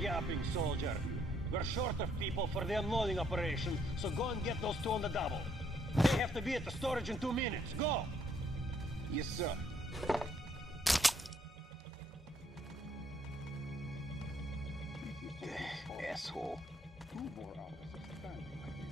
yapping, soldier. We're short of people for the unloading operation, so go and get those two on the double. They have to be at the storage in 2 minutes. Go! Yes, sir. Asshole. 2 more hours of standing like this.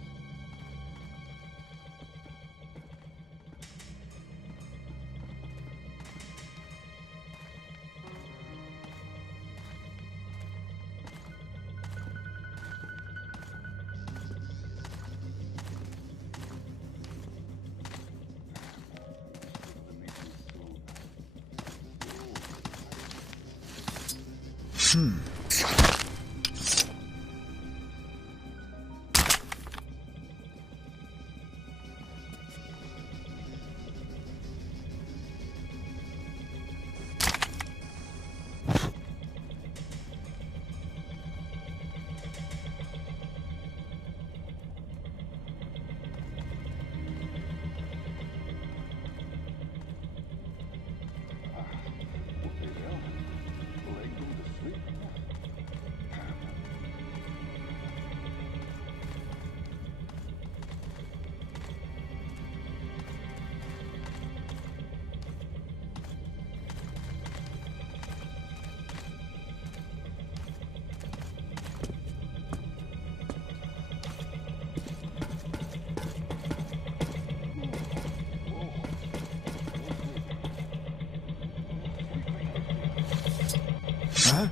Huh?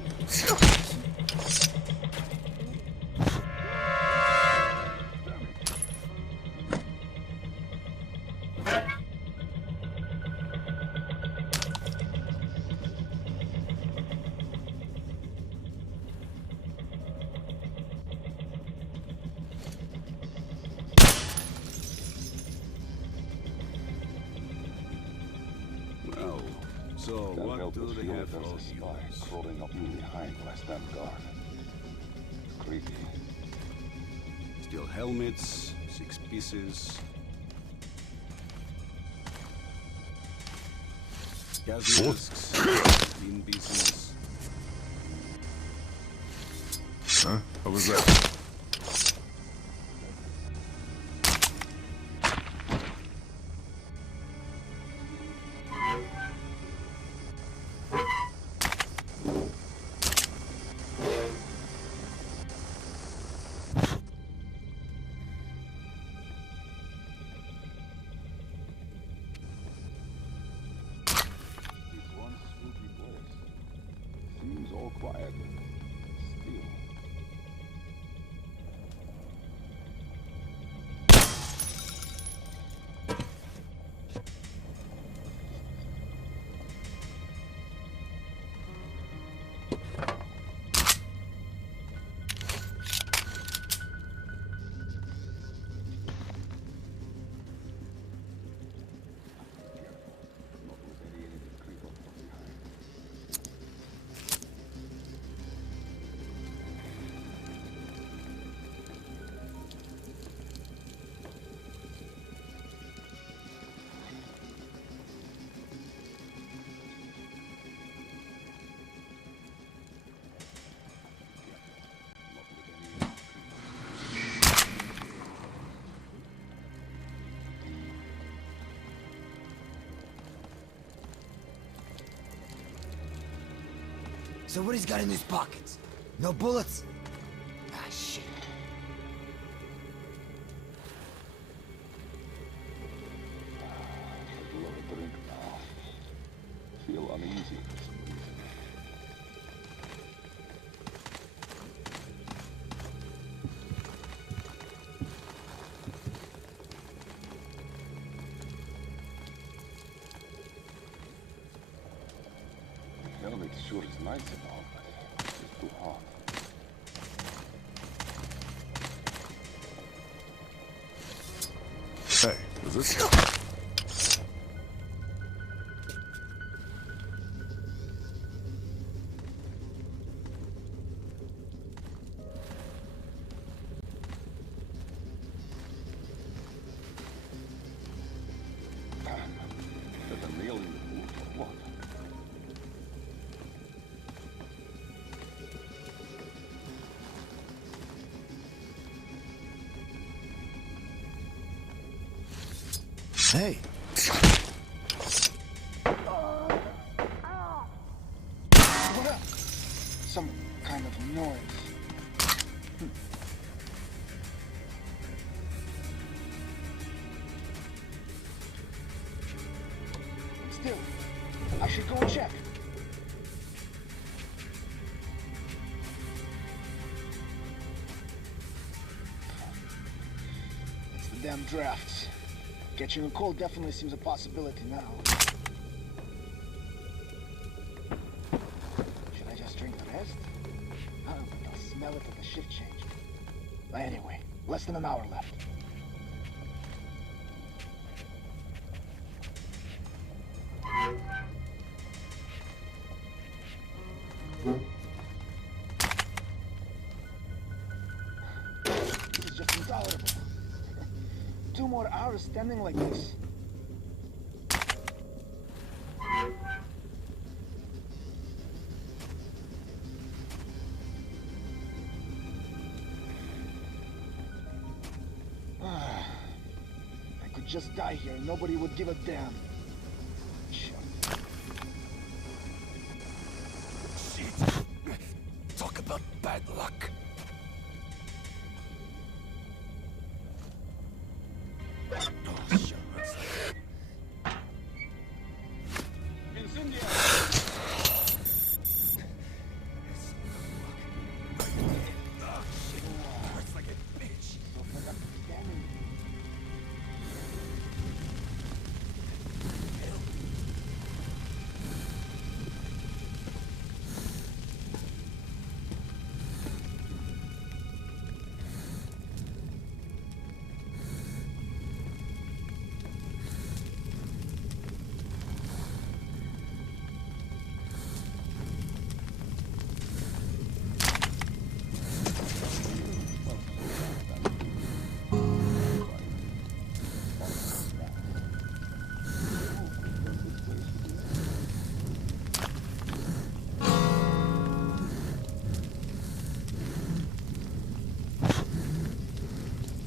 So, what do they have for There's a spy crawling up from behind last damn guard. Creepy. Steel helmets, 6 pieces. Gas masks, 15 pieces. Huh? What was that? All quiet. Still. So what he's got in his pockets? No bullets? Ah, shit. I'd love a drink now. Feel uneasy for some reason. Helmet sure is nice and all, but it's just too hot. Hey, is this? Damn. There's a nail in the wood for what? Hey. What up? Some kind of noise. Still, I should go and check. It's the damn drafts. Catching a cold definitely seems a possibility now. Should I just drink the rest? I don't think I'll smell it at the shift change. Anyway, less than an hour left. This is just intolerable. 2 more hours standing like this. I could just die here and nobody would give a damn. Shit. Talk about bad luck. Oh, shit.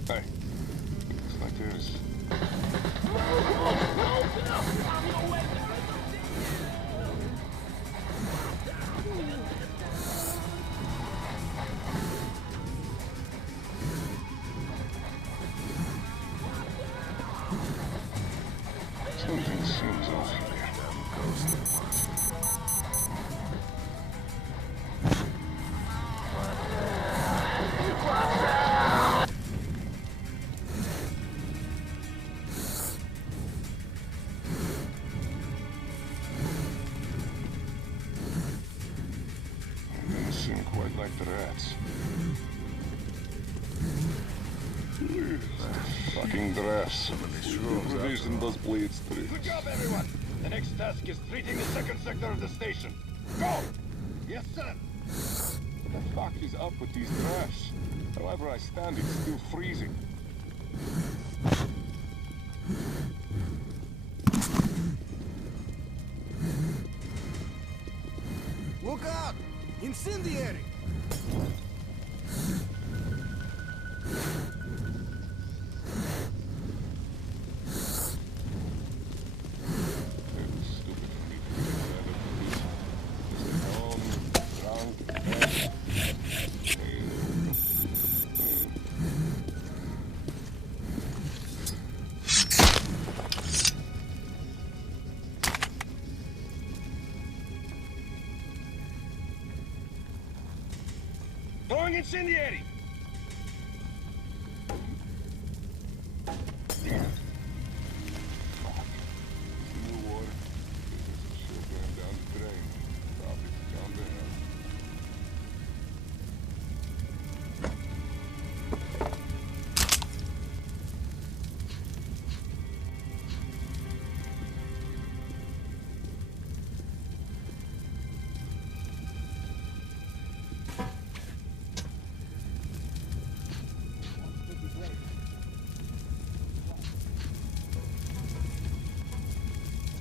Hey, looks like there's... Something seems off here. Doesn't seem quite like the rats. Fucking drafts. Revision does play its tricks. Good job, everyone! The next task is treating the second sector of the station. Go! Yes, sir! What the fuck is up with these drafts? However I stand, it's still freezing. Look out! Incendiary! Stupid for me to do whatever. Drunk. Throwing incendiary! Damn. Fuck. New water. Business is sure going down the drain. Probably down there.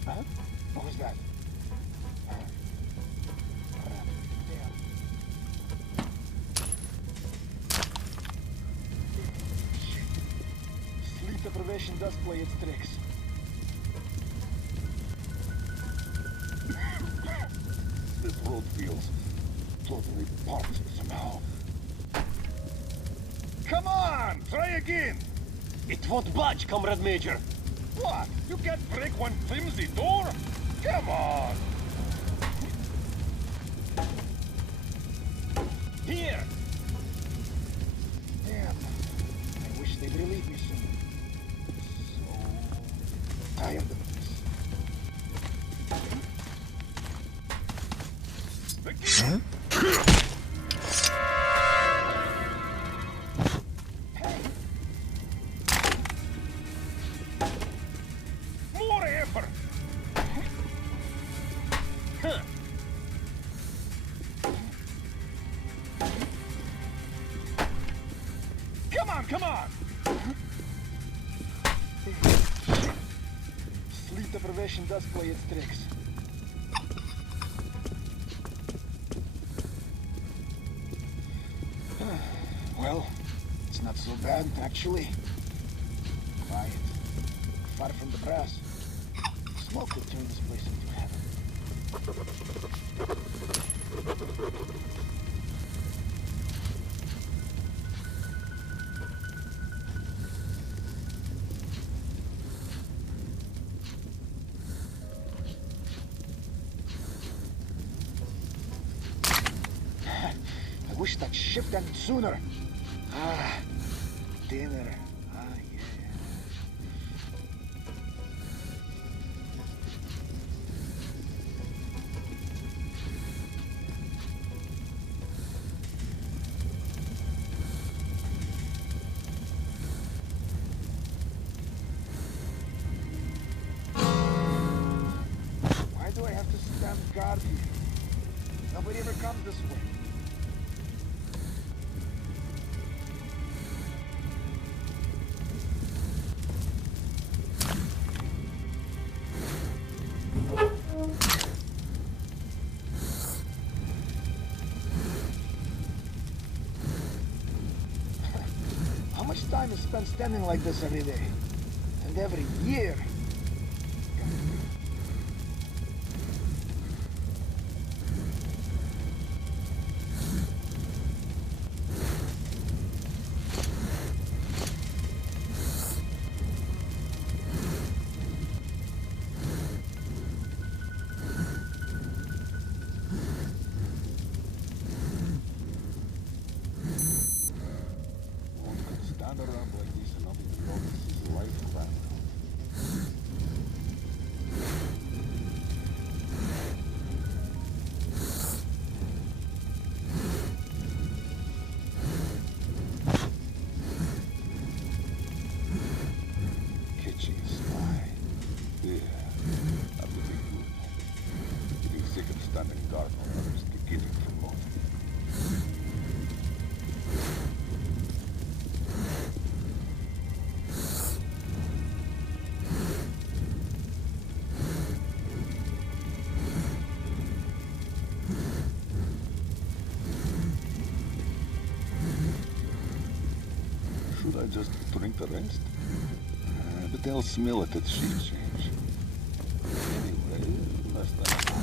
Huh? What was that? Damn. Sleep deprivation does play its tricks. totally parched somehow. Come on! Try again! It won't budge, Comrade Major. What? You can't break one flimsy door? Come on! Here! Damn. I wish they'd relieve me soon. So tired of this. Huh? Hey, More effort! Huh. Come on, come on! sleep deprivation does play its tricks. Well, it's not so bad, actually. Quiet. Far from the brass. Smoke could turn this place into heaven. I wish that shift ended sooner. Ah, dinner. Ah, yeah. Why do I have to stand guard here? Nobody ever comes this way. How much time is spent standing like this every day? And every year? One could stand around like this and not even notice his life ran out. Kitchen spy. Yeah, that would be good. Getting sick of standing guard on others to get it promoted. Should I just drink the rest? But they'll smell it at shift change. Anyway, less than an hour.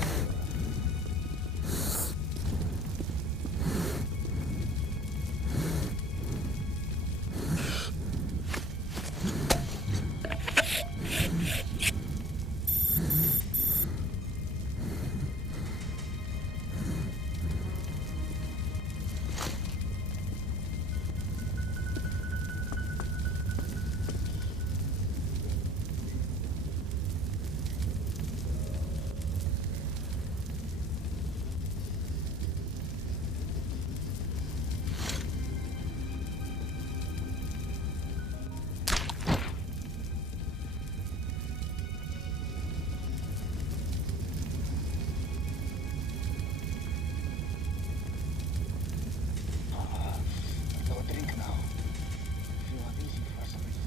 Go drink now. Feel uneasy for some reason.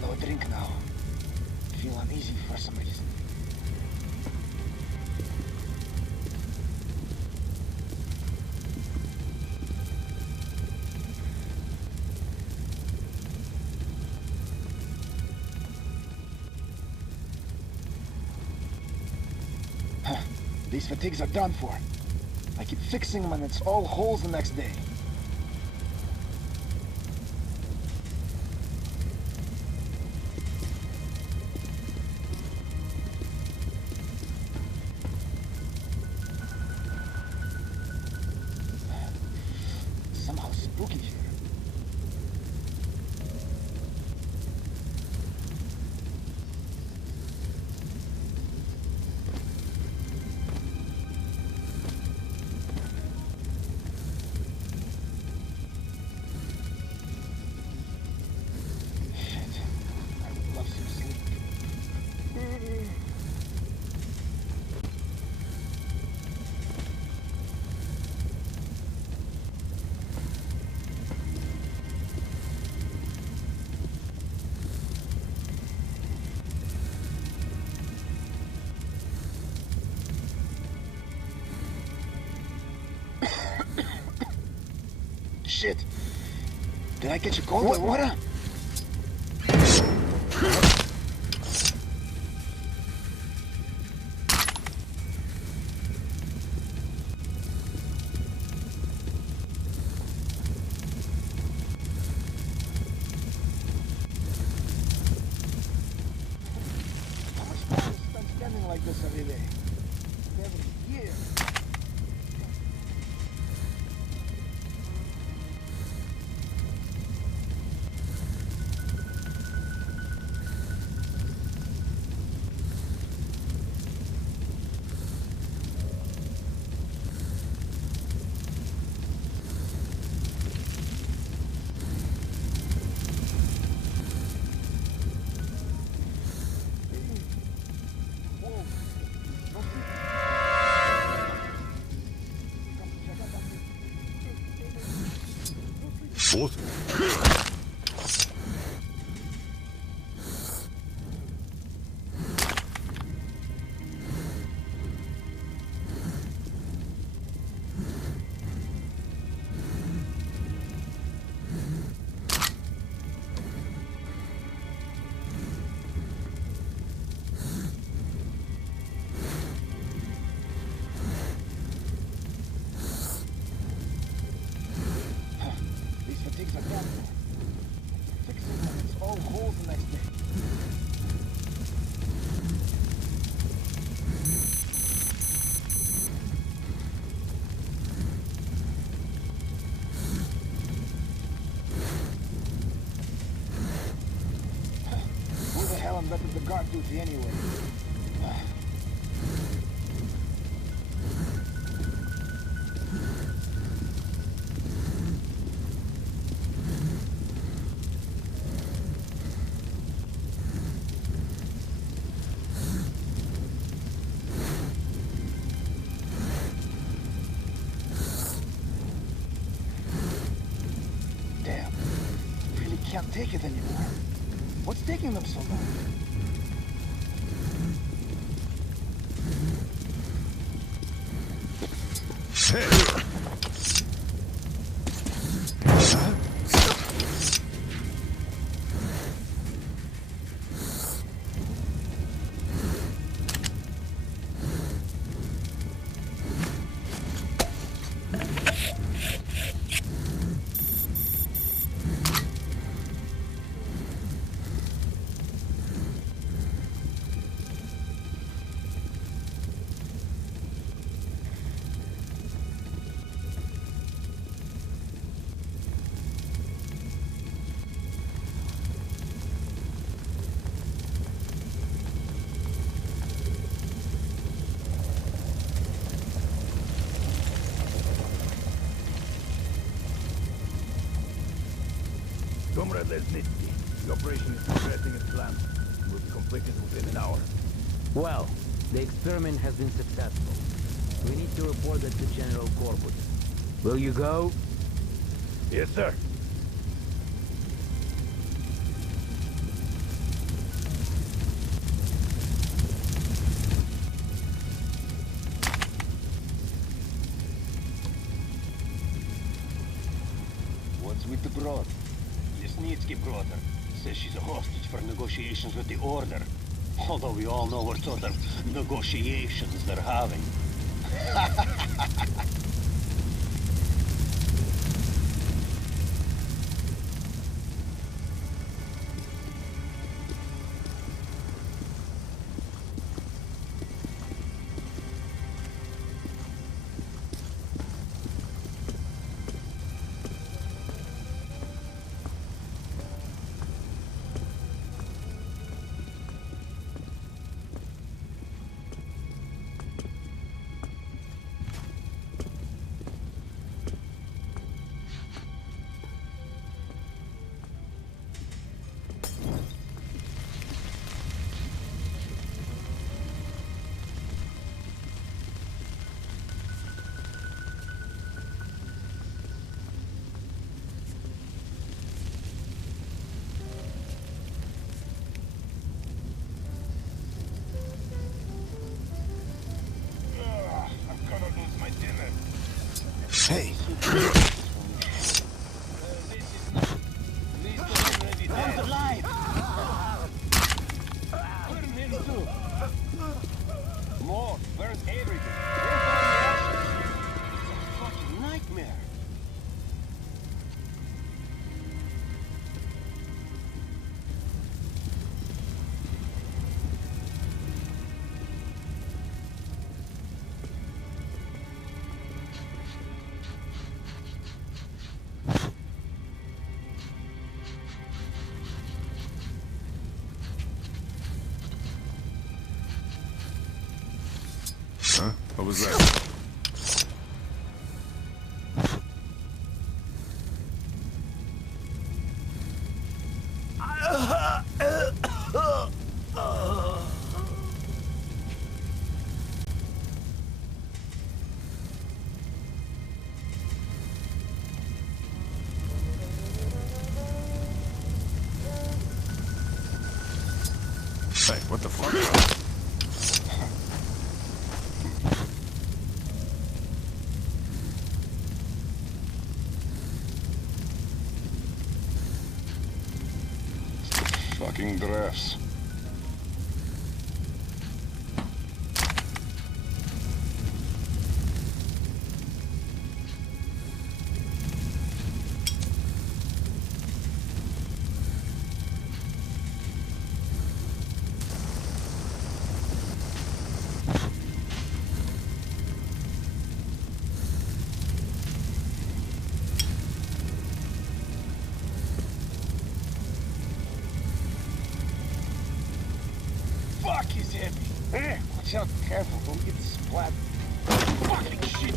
Go drink now. Feel uneasy for some reason. These fatigues are done for. I keep fixing them and it's all holes the next day. Somehow spooky here. Shit. Did I get you cold? What? How much time is spent standing like this every day? Every year. What? These fatigues are done for. Fixing them, it's all holes the next day. Who the hell invented the guard duty anyway? Damn. Really can't take it anymore. What's taking them so long? Comrade Lesnitsky, the operation is progressing as planned. It will be completed within an hour. Well, the experiment has been successful. We need to report it to General Corpus. Will you go? Yes, sir. What's with the broad? Lesnitsky brother says she's a hostage for negotiations with the Order. Although we all know what sort of negotiations they're having. Hey, Man's alive! Burn him too! More, burns everything. They'll burn the ashes. It's a fucking nightmare. Huh? What was that? Hey, what the fuck? Fucking drafts. fuck, he's heavy. Eh, watch out, careful, don't get splat. Fucking shit.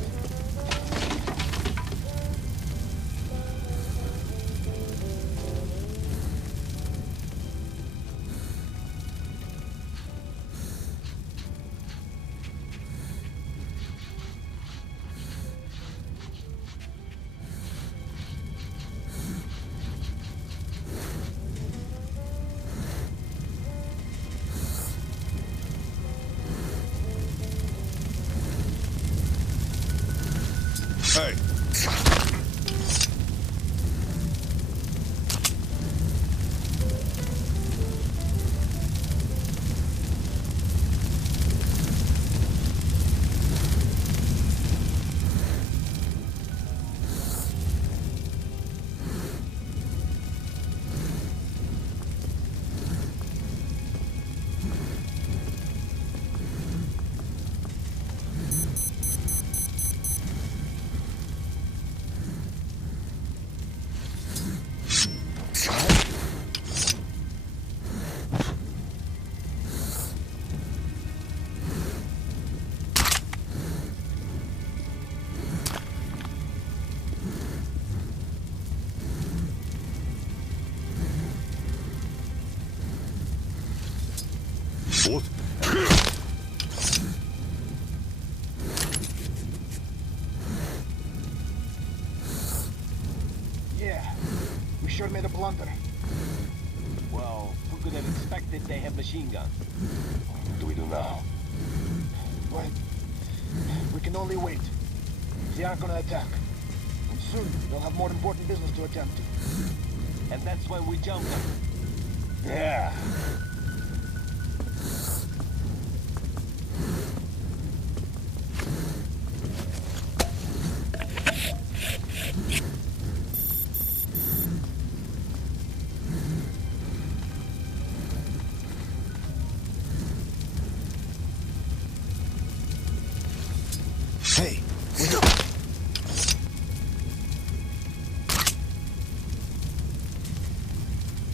Hey. What? Yeah, we sure made a blunder. Well, who could have expected they have machine guns? What do we do now? But we can only wait. They aren't gonna attack. And soon, they'll have more important business to attend to. And that's when we jump them. Yeah. Hey, wait up.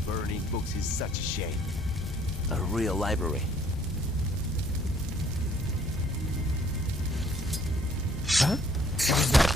Burning books is such a shame. A real library. Huh? What is that?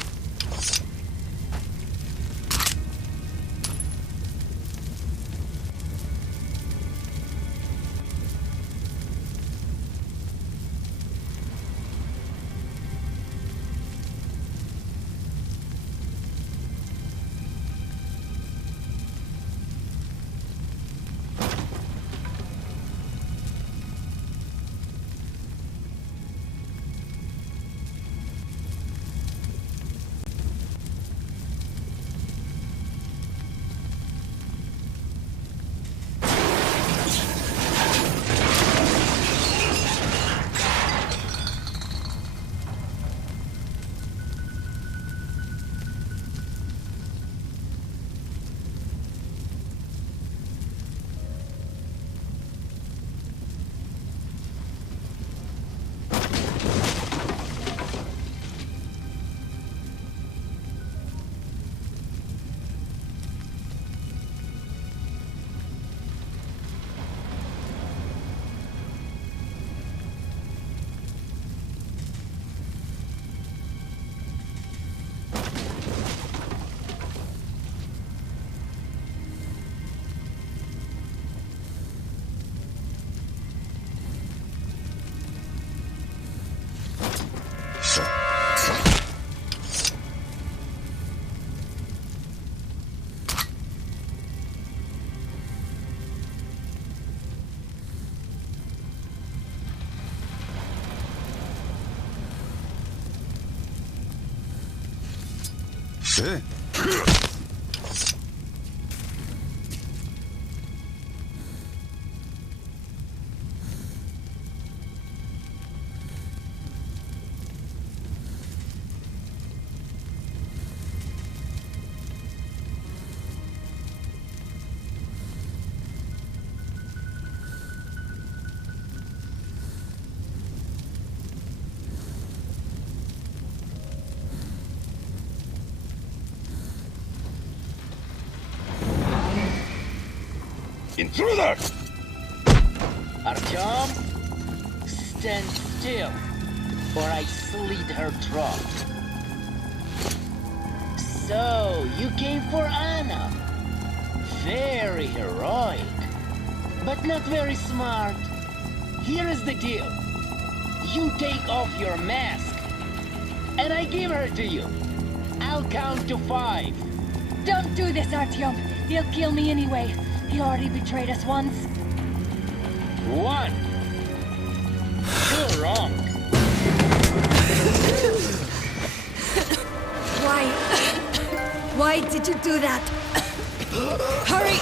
Hey. Intruder! Artyom, stand still, or I slit her throat. So, you came for Anna. Very heroic, but not very smart. Here is the deal. You take off your mask, and I give her to you. I'll count to 5. Don't do this, Artyom. He'll kill me anyway. He already betrayed us once. 1. 2 wrong. Why did you do that? Hurry!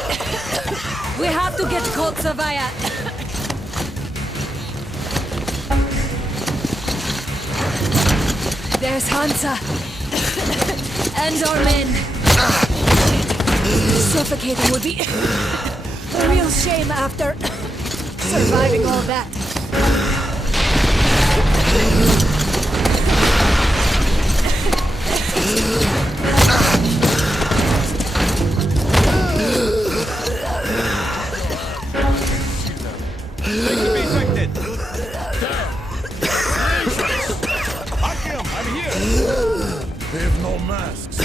We have to get Kotsavaya. There's Hansa. And our men. Suffocating would be a real shame after surviving all that. They could be infected! Artyom, I'm here! They have no masks.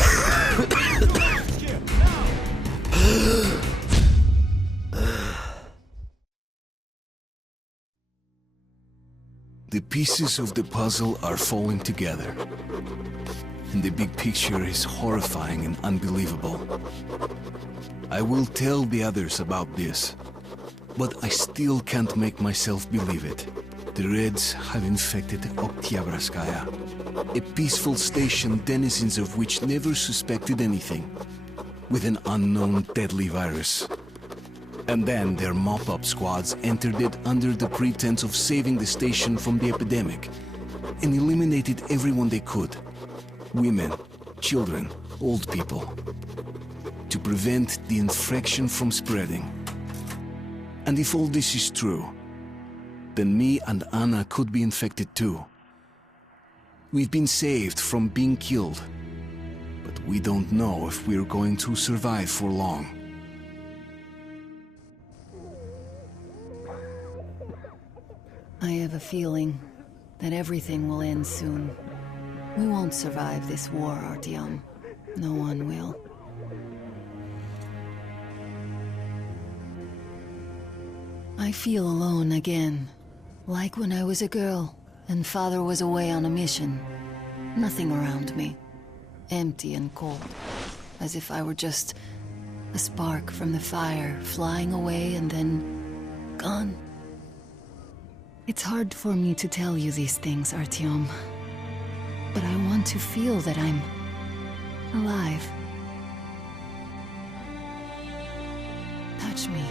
The pieces of the puzzle are falling together. And the big picture is horrifying and unbelievable. I will tell the others about this, but I still can't make myself believe it. The Reds have infected Oktyabrskaya, a peaceful station denizens of which never suspected anything, with an unknown deadly virus. And then their mop-up squads entered it under the pretense of saving the station from the epidemic, and eliminated everyone they could. Women, children, old people. To prevent the infection from spreading. And if all this is true, then me and Anna could be infected too. We've been saved from being killed. But we don't know if we're going to survive for long. I have a feeling that everything will end soon. We won't survive this war, Artyom. No one will. I feel alone again. Like when I was a girl, and Father was away on a mission. Nothing around me. Empty and cold. As if I were just a spark from the fire, flying away and then gone. It's hard for me to tell you these things, Artyom. But I want to feel that I'm alive. Touch me.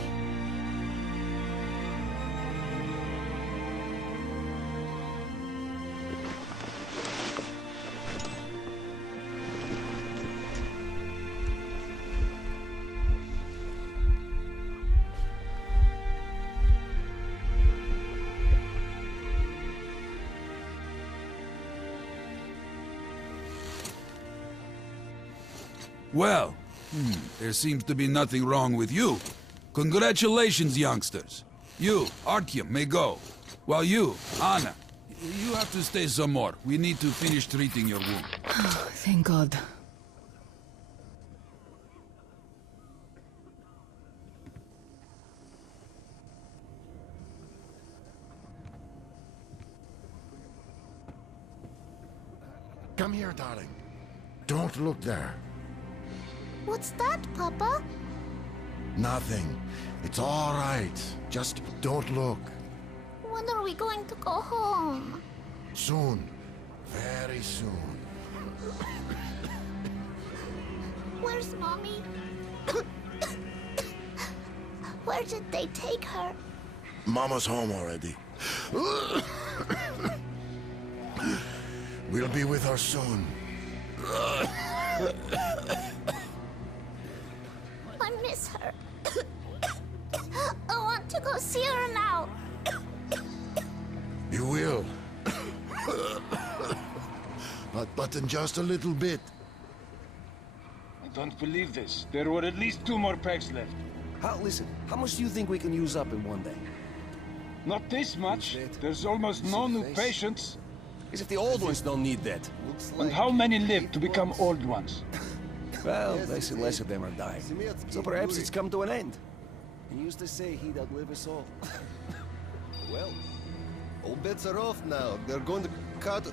Well, there seems to be nothing wrong with you. Congratulations, youngsters. You, Artyom, may go. While you, Anna, you have to stay some more. We need to finish treating your wound. Thank God. Come here, darling. Don't look there. What's that, Papa? Nothing. It's all right. Just don't look. When are we going to go home? Soon. Very soon. Where's Mommy? Where did they take her? Mama's home already. We'll be with her soon. I miss her. I want to go see her now. You will. But in just a little bit. I don't believe this. There were at least 2 more packs left. Listen, how much do you think we can use up in one day? Not this much. There's almost no new patients. As if the old ones don't need that. And how many live to become old ones? Well, less and less of them are dying. So perhaps it's come to an end. He used to say he'd outlive us all. Well, all bets are off now. They're going to cut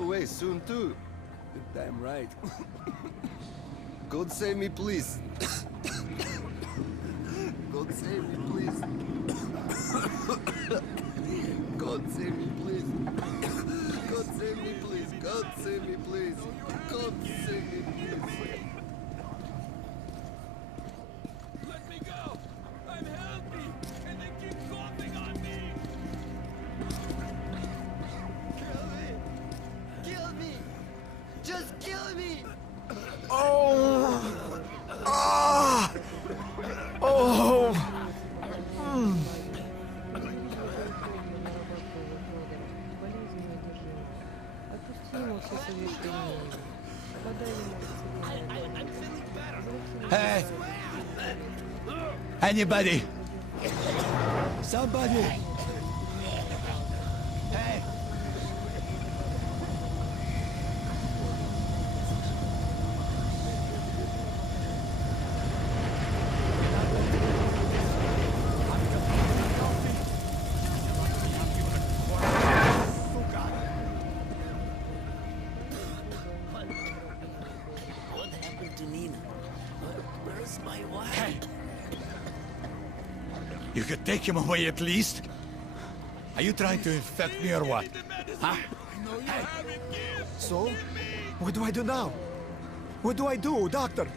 away soon too. You're damn right. God save me, please. God save me, please. God save me, please. God save me, please. God save me, please. God save me, please. Let me go! I'm healthy, and they keep coughing on me! Kill me! Kill me! Just kill me! Oh! Ah! Oh! Hey! Anybody? Somebody! Hey! What happened to Nina? Where's my wife? You could take him away at least. Are you trying to infect me or what? Huh? So? What do I do now? What do I do, Doctor?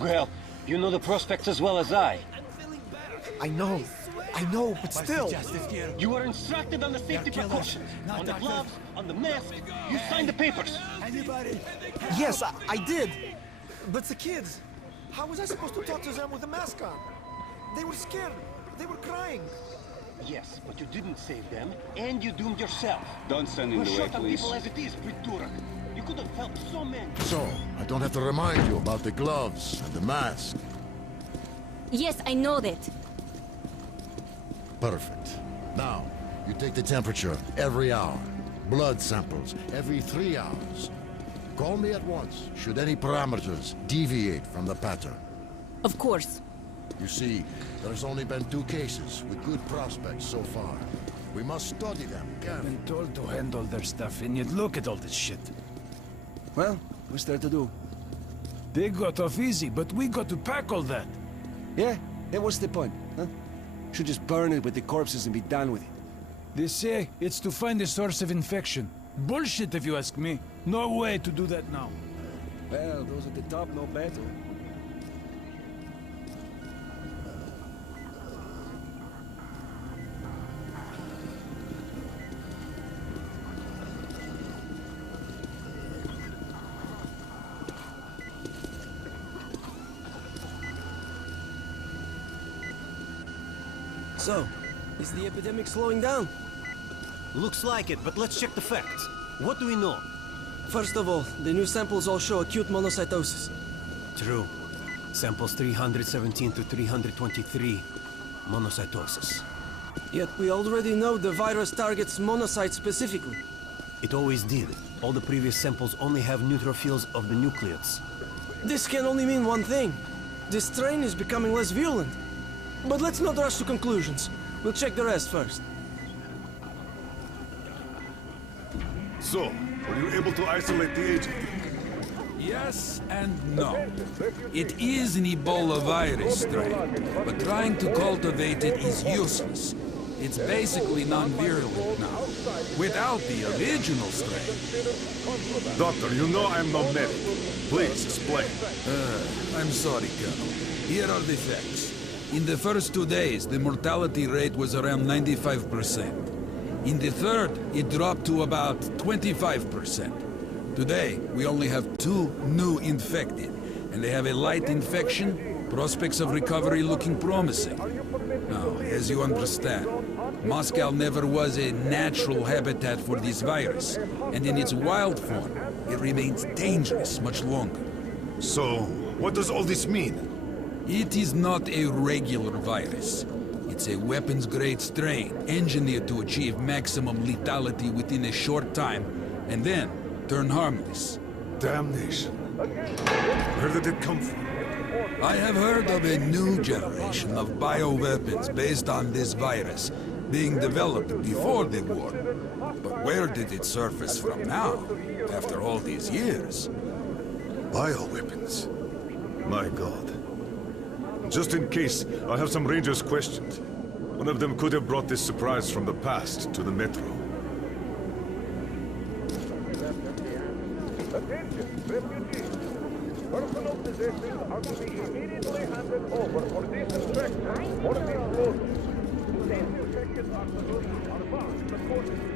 Well, you know the prospects as well as I. I know, but still. You were instructed on the safety precautions. On the gloves, on the mask. You signed the papers. Anybody? Yes, I did. But the kids, how was I supposed to talk to them with a mask on? They were scared. They were crying. Yes, but you didn't save them, and you doomed yourself. Don't send him We're away, short on please. people as it is, Priturak. You could have helped so many. So, I don't have to remind you about the gloves and the mask. Yes, I know that. Perfect. Now, you take the temperature every hour. Blood samples every 3 hours. Call me at once should any parameters deviate from the pattern. Of course. You see, there's only been 2 cases with good prospects so far. We must study them carefully. Been told to handle their stuff, and yet look at all this shit. Well, what's there to do? They got off easy, but we got to pack all that. Yeah? Then what's the point, huh? Should just burn it with the corpses and be done with it. They say it's to find the source of infection. Bullshit, if you ask me. No way to do that now. Well, those at the top know better. So, is the epidemic slowing down? Looks like it, but let's check the facts. What do we know? First of all, the new samples all show acute monocytosis. True. Samples 317 to 323. Monocytosis. Yet we already know the virus targets monocytes specifically. It always did. All the previous samples only have neutrophils of the nucleates. This can only mean one thing. This strain is becoming less virulent. But let's not rush to conclusions. We'll check the rest first. So, were you able to isolate the agent? Yes and no. It is an Ebola virus strain, but trying to cultivate it is useless. It's basically non-virulent now, without the original strain. Doctor, you know I'm no medic. Please, explain. I'm sorry, Colonel. Here are the facts. In the first 2 days, the mortality rate was around 95%. In the third, it dropped to about 25%. Today, we only have 2 new infected, and they have a light infection, prospects of recovery looking promising. Now, as you understand, Moscow never was a natural habitat for this virus, and in its wild form, it remains dangerous much longer. So, what does all this mean? It is not a regular virus. It's a weapons-grade strain, engineered to achieve maximum lethality within a short time, and then turn harmless. Damnation. Where did it come from? I have heard of a new generation of bioweapons based on this virus, being developed before the war. But where did it surface from now, after all these years? Bioweapons? My God. Just in case, I have some Rangers' questions. One of them could have brought this surprise from the past to the Metro. Attention, refugees. Personal possessions are to be immediately handed over for disinfection or disposal. Disinfected articles are marked accordingly.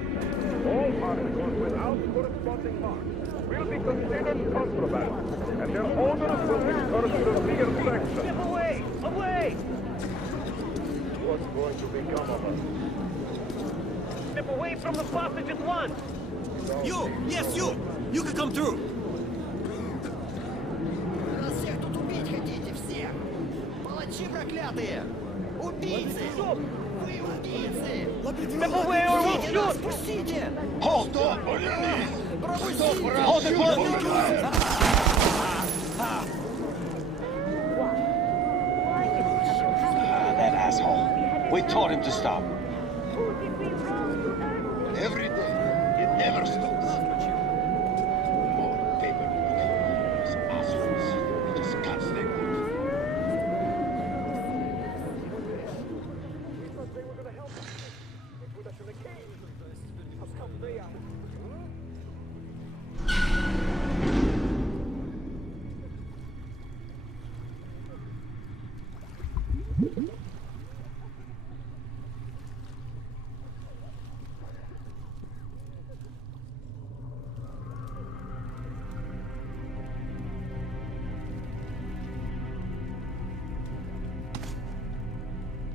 All articles without corresponding marks will be considered contraband, and their owners will incur severe sanctions. Step away! Away! What's going to become of us? Step away from the passage at once! You! Yes, you! You can come through! Нас всех тут убить хотите, всех! Палачи проклятые! Убийцы! Вы убийцы! Step away or we'll shoot! Пустите! Hold on! Пропустите! Hold it, hold that asshole. We told him to stop. Every day, it never stops. More paper. Those assholes. They just can't stay quiet. We thought they were gonna help us. They put us in a cage. How come they are?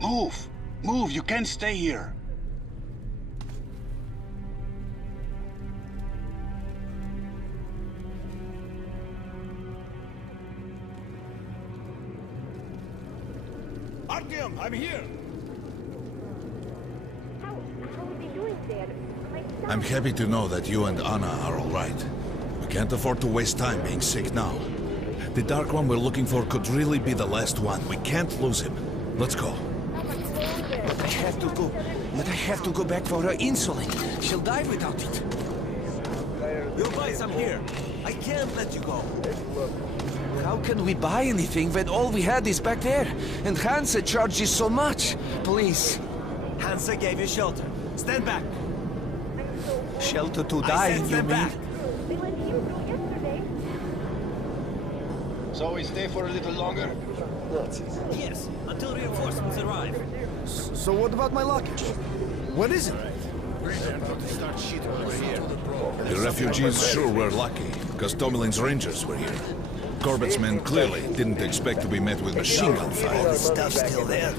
Move! Move, you can't stay here. Artyom, I'm here! How is he doing there? I'm happy to know that you and Anna are all right. We can't afford to waste time being sick now. The Dark One we're looking for could really be the last one. We can't lose him. Let's go. I have to go. But I have to go back for her insulin. She'll die without it. You guys, I'm here. I can't let you go. How can we buy anything when all we had is back there? And Hansa charges so much. Please. Hansa gave you shelter. Stand back. Shelter to die, you mean? So we stay for a little longer? Yes, until reinforcements arrive. So what about my luggage? What is it? The refugees sure were lucky, because Tomelin's rangers were here. Corbett's men clearly didn't expect to be met with machine gun fire. All the stuff's still there.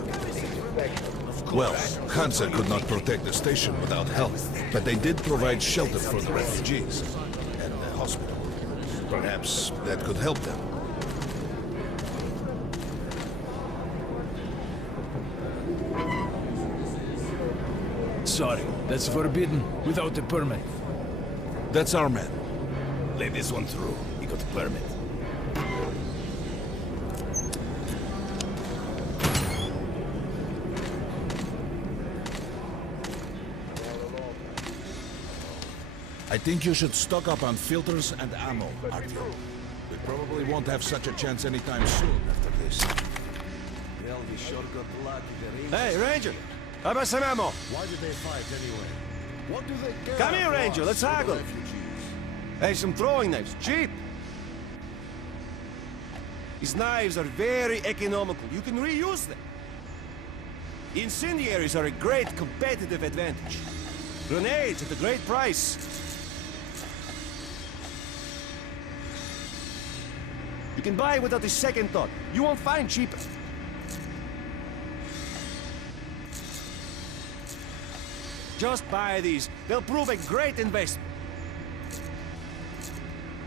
Well, Hansa could not protect the station without help, but they did provide shelter for the refugees and the hospital. Perhaps that could help them. Sorry, that's forbidden without a permit. That's our man. Let this one through. He got a permit. I think you should stock up on filters and ammo, Artyom. We probably won't have such a chance anytime soon after this. Well, we sure got lucky. Hey, Ranger! How about some ammo? Why did they fight anyway? What do they care? Come here, Ranger, let's haggle. Hey, some throwing knives, cheap. These knives are very economical. You can reuse them. Incendiaries are a great competitive advantage. Grenades at a great price. You can buy without a second thought. You won't find cheaper. Just buy these. They'll prove a great investment.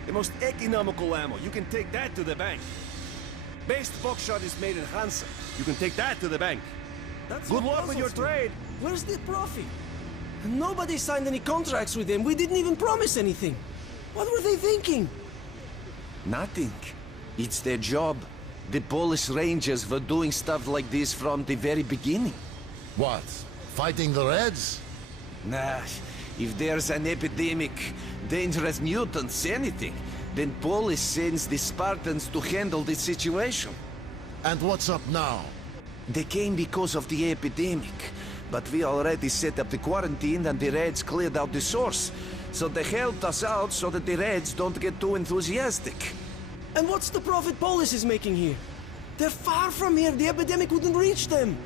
The most economical ammo. You can take that to the bank. Best buckshot is made in Hansa. You can take that to the bank. Good luck with your trade. Where's the profit? Nobody signed any contracts with them. We didn't even promise anything. What were they thinking? Nothing. It's their job. The Polish Rangers were doing stuff like this from the very beginning. What? Fighting the Reds? Nah, if there's an epidemic, dangerous mutants, anything, then Polish sends the Spartans to handle the situation. And what's up now? They came because of the epidemic, but we already set up the quarantine and the Reds cleared out the source. So they helped us out so that the Reds don't get too enthusiastic. And what's the profit Polis is making here? They're far from here. The epidemic wouldn't reach them.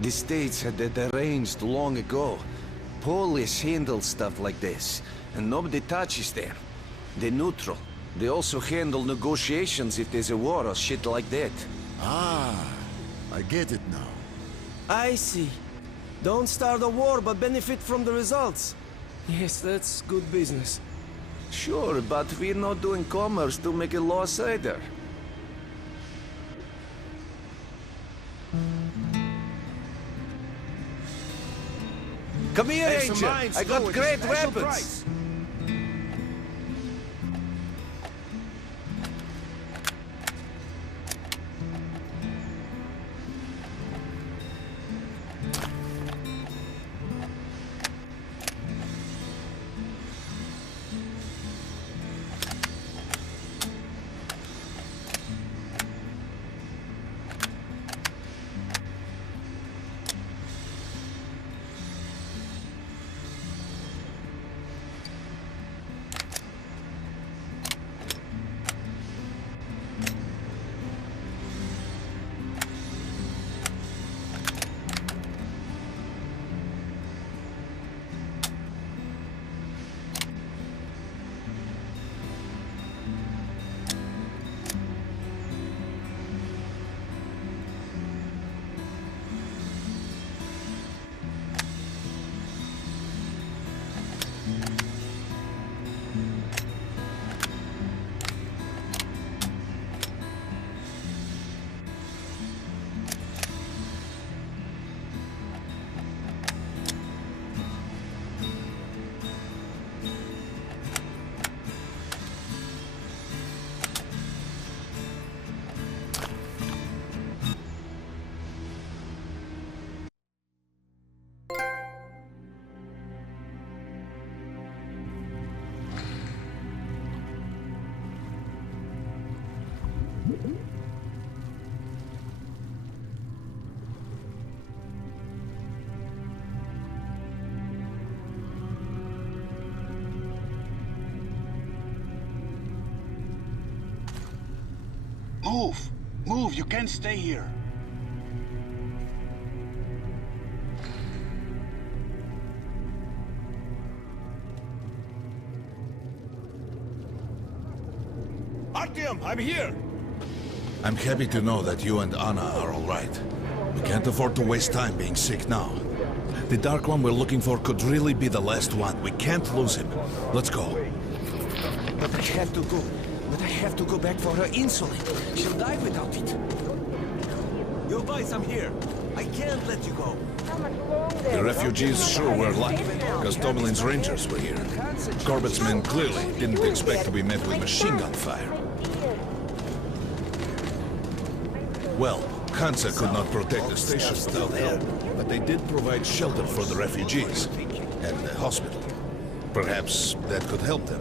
The States had that arranged long ago. Polish handle stuff like this, and nobody touches them. They're neutral. They also handle negotiations if there's a war or shit like that. Ah, I get it now. I see. Don't start a war, but benefit from the results. Yes, that's good business. Sure, but we're not doing commerce to make a loss either. Come here, Hey, some Ranger. mines I got go with great special weapons. price. Move! Move! You can't stay here! Artyom, I'm here! I'm happy to know that you and Anna are all right. We can't afford to waste time being sick now. The Dark One we're looking for could really be the last one. We can't lose him. Let's go. But I have to go. But I have to go back for her insulin. She'll die without it. Yo, boys, I'm here. I can't let you go. The refugees sure were lucky, because Tomelin's Rangers were here. Corbett's men clearly didn't expect to be met with machine gun fire. Well, Hansa could not protect the station without help, but they did provide shelter for the refugees and the hospital. Perhaps that could help them.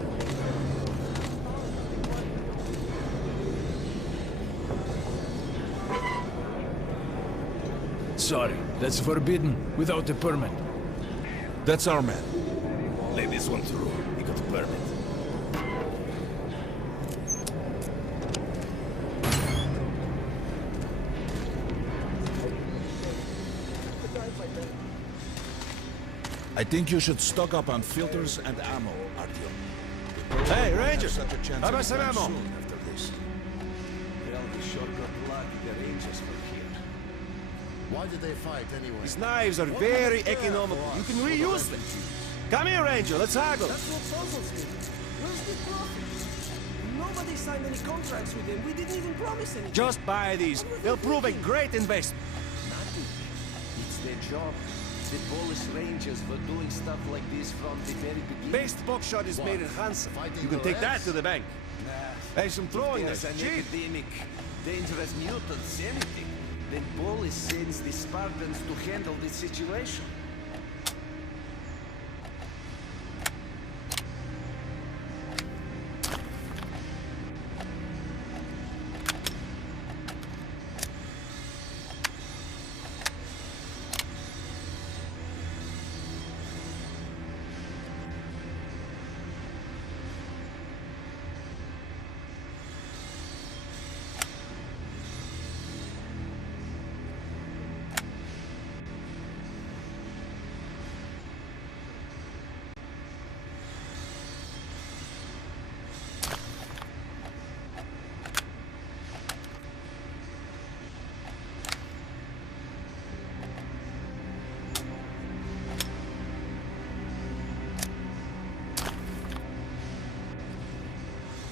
Sorry, that's forbidden without a permit. That's our man. Lay this one through. He got a permit. I think you should stock up on filters and ammo, Artyom. Hey, Ranger! Such a chance How about some anytime ammo? soon after this. Well, we sure got lucky the Rangers were here. Why did they fight anyway? These knives are very economical. You can reuse them. Come here, Ranger. Let's haggle. That's what puzzles me. Where's the profits? Nobody signed any contracts with them. We didn't even promise anything. Just buy these. They'll prove a great investment. Nothing. It's their job. The Polish Rangers were doing stuff like this from the very beginning. Best buckshot is made in Hansa. You can take that to the bank. Hey, some throwing If this. there's an Cheap. epidemic, dangerous mutants, anything, then Polish sends the Spartans to handle the situation.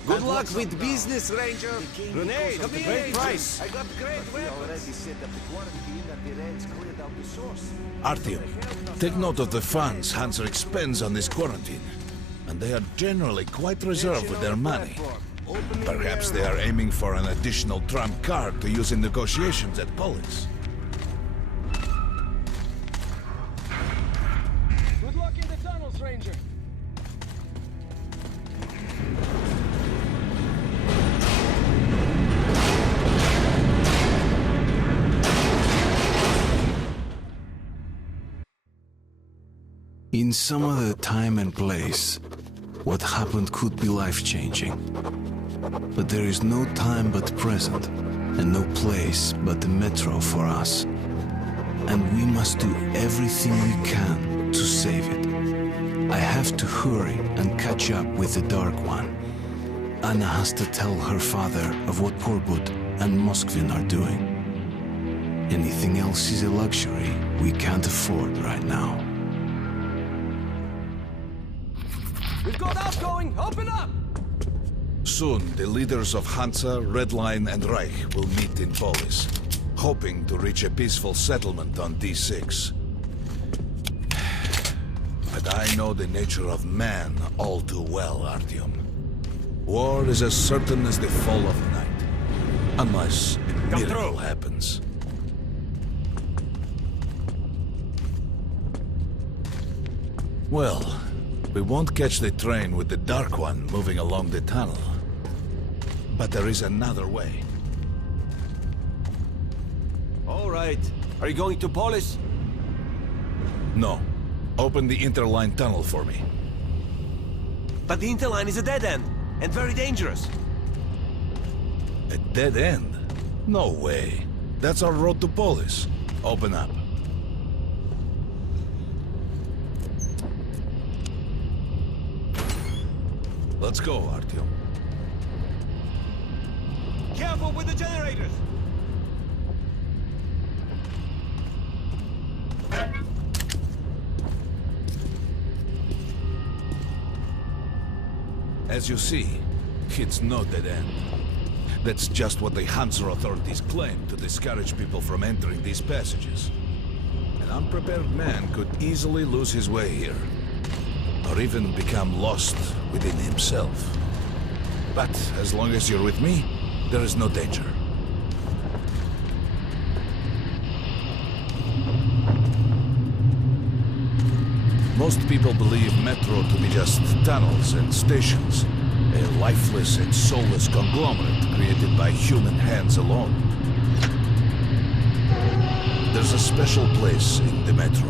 Good luck with business, Ranger. Grenade at a great price. I got great weapons. We already set up the quarantine and the Reds cleared out the source. Artyom, take note of the funds Hansa expends on this quarantine. And they are generally quite reserved with their money. Perhaps they are aiming for an additional trump card to use in negotiations at Polis. Good luck in the tunnels, Ranger. In some other time and place, what happened could be life-changing. But there is no time but present, and no place but the metro for us. And we must do everything we can to save it. I have to hurry and catch up with the Dark One. Anna has to tell her father of what Korbut and Moskvin are doing. Anything else is a luxury we can't afford right now. We've got outgoing! Open up! Soon, the leaders of Hansa, Red Line, and Reich will meet in Polis, hoping to reach a peaceful settlement on D6. But I know the nature of man all too well, Artyom. War is as certain as the fall of night, unless a miracle happens. Well, we won't catch the train with the Dark One moving along the tunnel. But there is another way. All right. Are you going to Polis? No. Open the interline tunnel for me. But the interline is a dead end, and very dangerous. A dead end? No way. That's our road to Polis. Open up. Let's go, Artyom. Careful with the generators! As you see, it's no dead end. That's just what the Hansa authorities claim to discourage people from entering these passages. An unprepared man could easily lose his way here, or even become lost within himself. But as long as you're with me, there is no danger. Most people believe Metro to be just tunnels and stations, a lifeless and soulless conglomerate created by human hands alone. There's a special place in the Metro.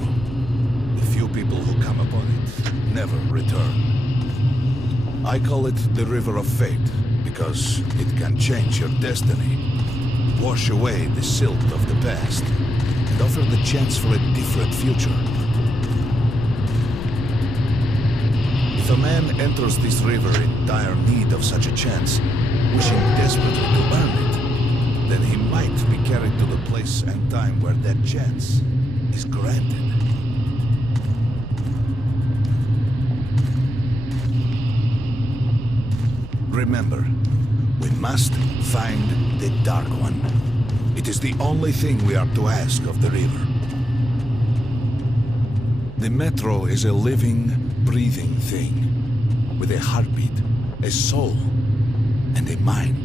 The few people who come upon it never return. I call it the River of Fate, because it can change your destiny, wash away the silt of the past, and offer the chance for a different future. If a man enters this river in dire need of such a chance, wishing desperately to earn it, then he might be carried to the place and time where that chance is granted. Remember, we must find the Dark One. It is the only thing we are to ask of the river. The Metro is a living, breathing thing, with a heartbeat, a soul, and a mind.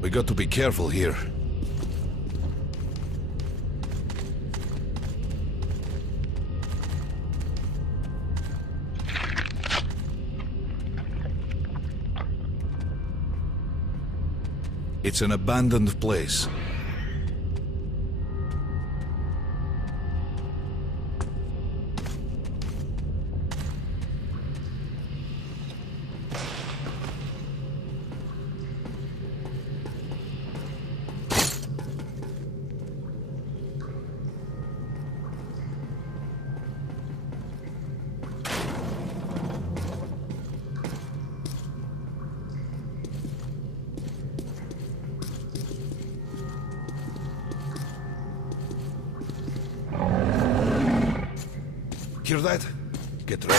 We got to be careful here. It's an abandoned place. Hear that? Get ready.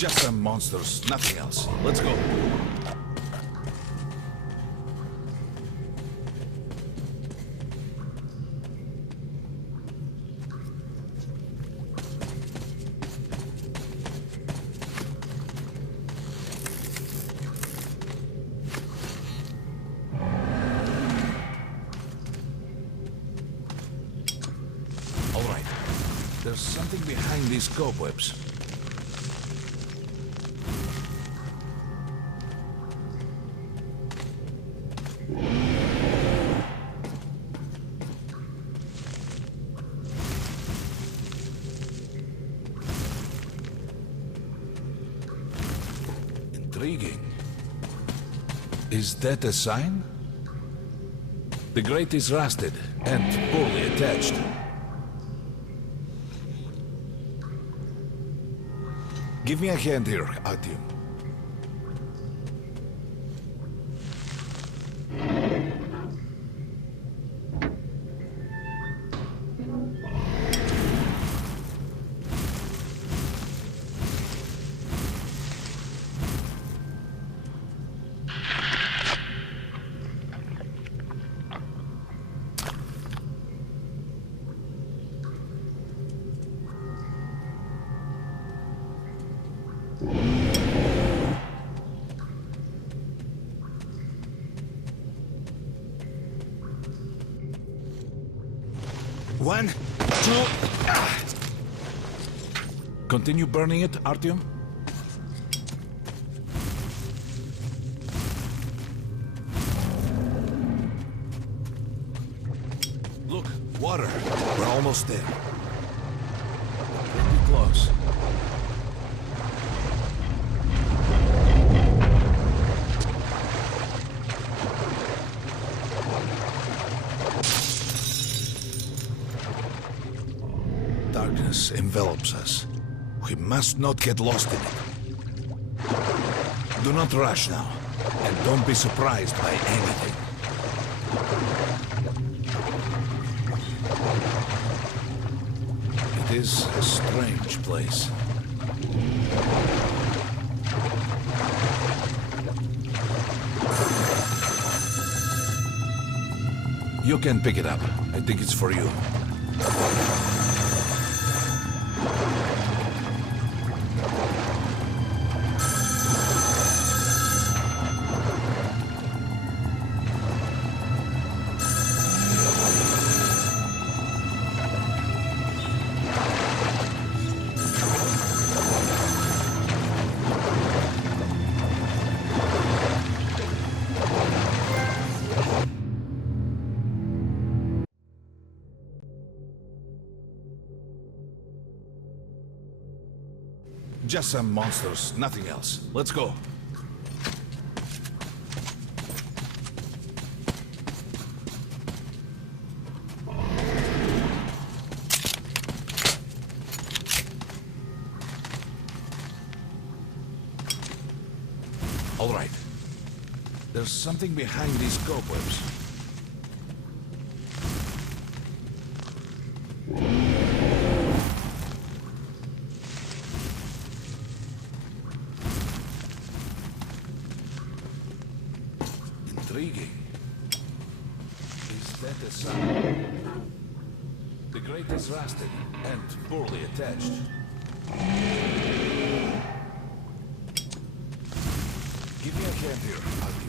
Just some monsters, nothing else. Let's go. All right. There's something behind these cobwebs. Intriguing. Is that a sign? The grate is rusted and poorly attached. Give me a hand here, Artyom. One, two... Continue burning it, Artyom? Look, water. We're almost there. Pretty close. Darkness envelops us. We must not get lost in it. Do not rush now, and don't be surprised by anything. It is a strange place. You can pick it up. I think it's for you. Just some monsters, nothing else. Let's go. All right. There's something behind these cobwebs. Intriguing. Is that a sign? The grate is rusted and poorly attached. Give me a hand here, Artyom.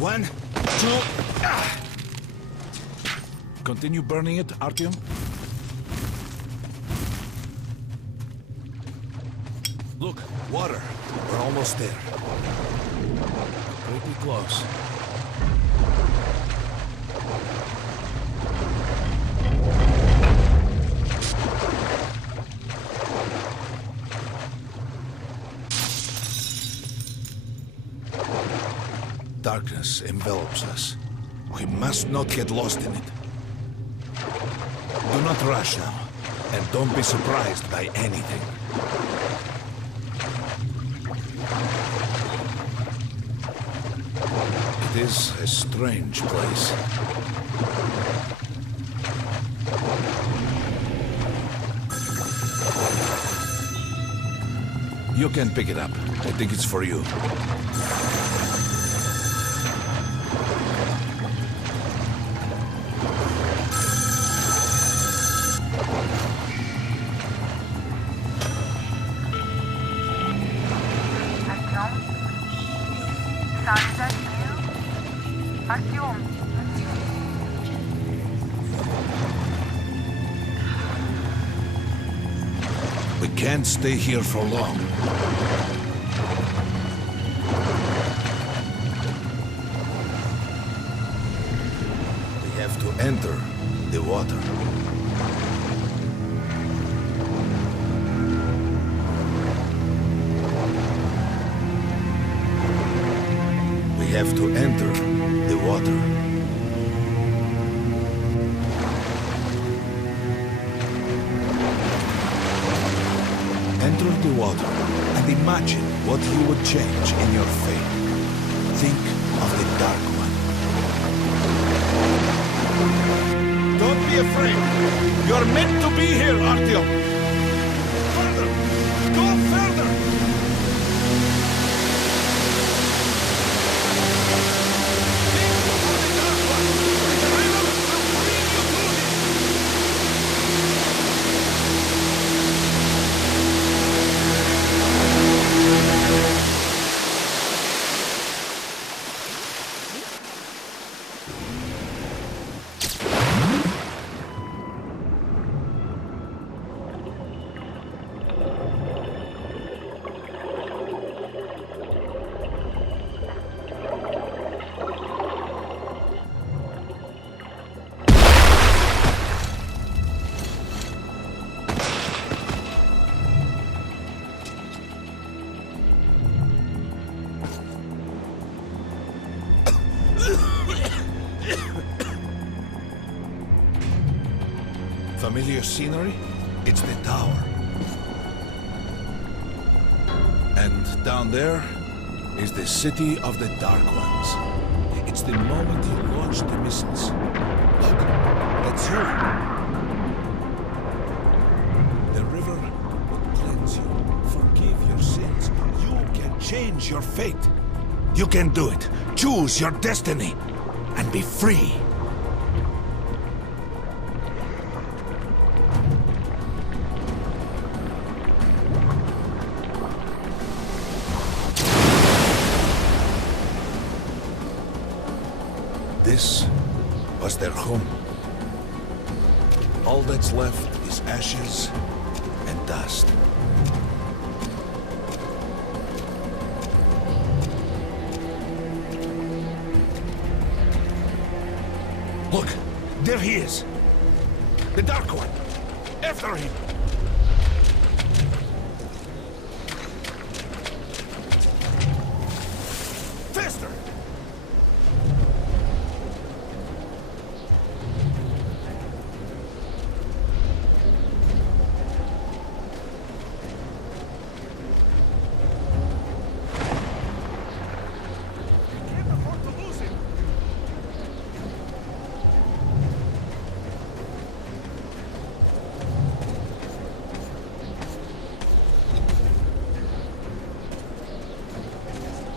One, two... Continue burning it, Artyom? Look, water. We're almost there. Pretty close. Darkness envelops us. We must not get lost in it. Do not rush now, And don't be surprised by anything. It is a strange place. You can pick it up. I think it's for you. Artyom. We can't stay here for long. We have to enter the water. We have to enter the water. Enter the water and imagine what you would change in your fate. Think of the Dark One. Don't be afraid. You're meant to be here, Artyom. Further! Go further! Familiar scenery? It's the tower. And down there is the city of the Dark Ones. It's the moment you launch the missiles. Look, that's you. The river will cleanse you, forgive your sins. You can change your fate. You can do it. Choose your destiny and be free. This was their home. All that's left is ashes and dust. Look, there he is. The Dark One. After him. Faster!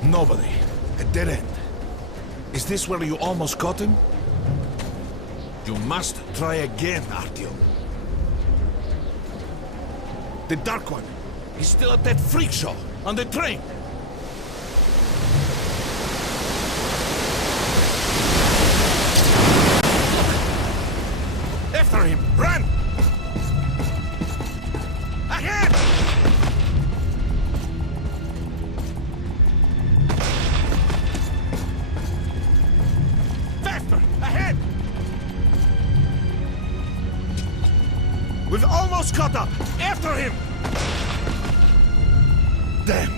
Nobody. A dead end. Is this where you almost caught him? You must try again, Artyom. The Dark One. He's still at that freak show on the train. After him! Run! Ahead! Faster! Ahead! We've almost caught up! After him! Damn!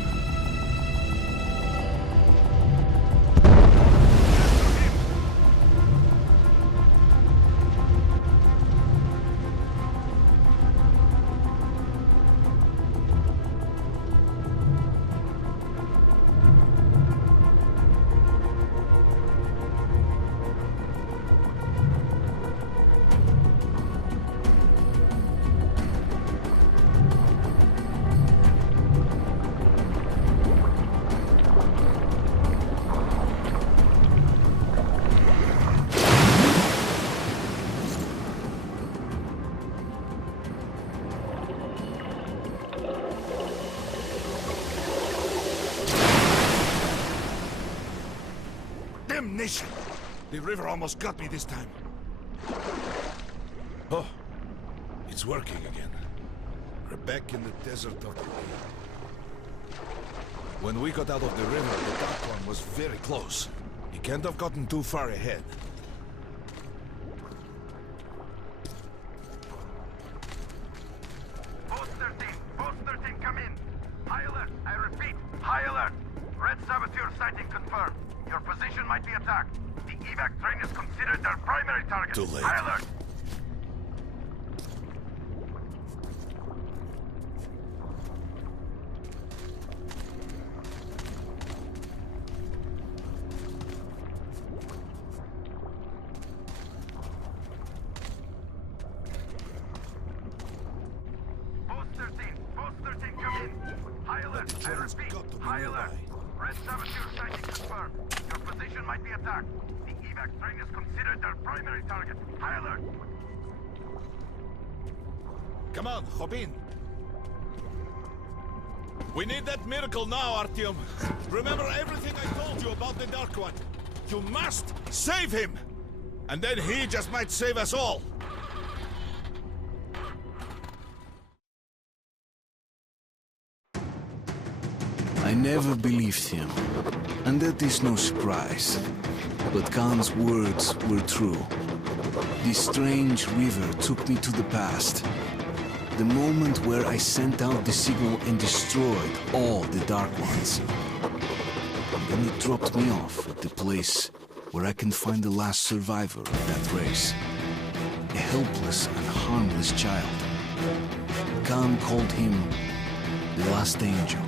Damnation! The river almost got me this time. Oh, it's working again. We're back in the desert of the Rio. When we got out of the river, the Dark One was very close. He can't have gotten too far ahead. Post 13, come in. High alert, I repeat, high alert. Red saboteur sighting confirmed. Your position might be attacked. The evac train is considered their primary target. Too late. High alert. Post 13, come in. High alert, I repeat, high alert. Red saboteur sighting confirmed. Your position might be attacked. The evac train is considered their primary target. High alert. Come on, hop in. We need that miracle now, Artyom. Remember everything I told you about the Dark One. You must save him! And then he just might save us all. I never believed him, and that is no surprise. But Khan's words were true. This strange river took me to the past. The moment where I sent out the signal and destroyed all the Dark Ones. Then it dropped me off at the place where I can find the last survivor of that race. A helpless and harmless child. Khan called him the last angel.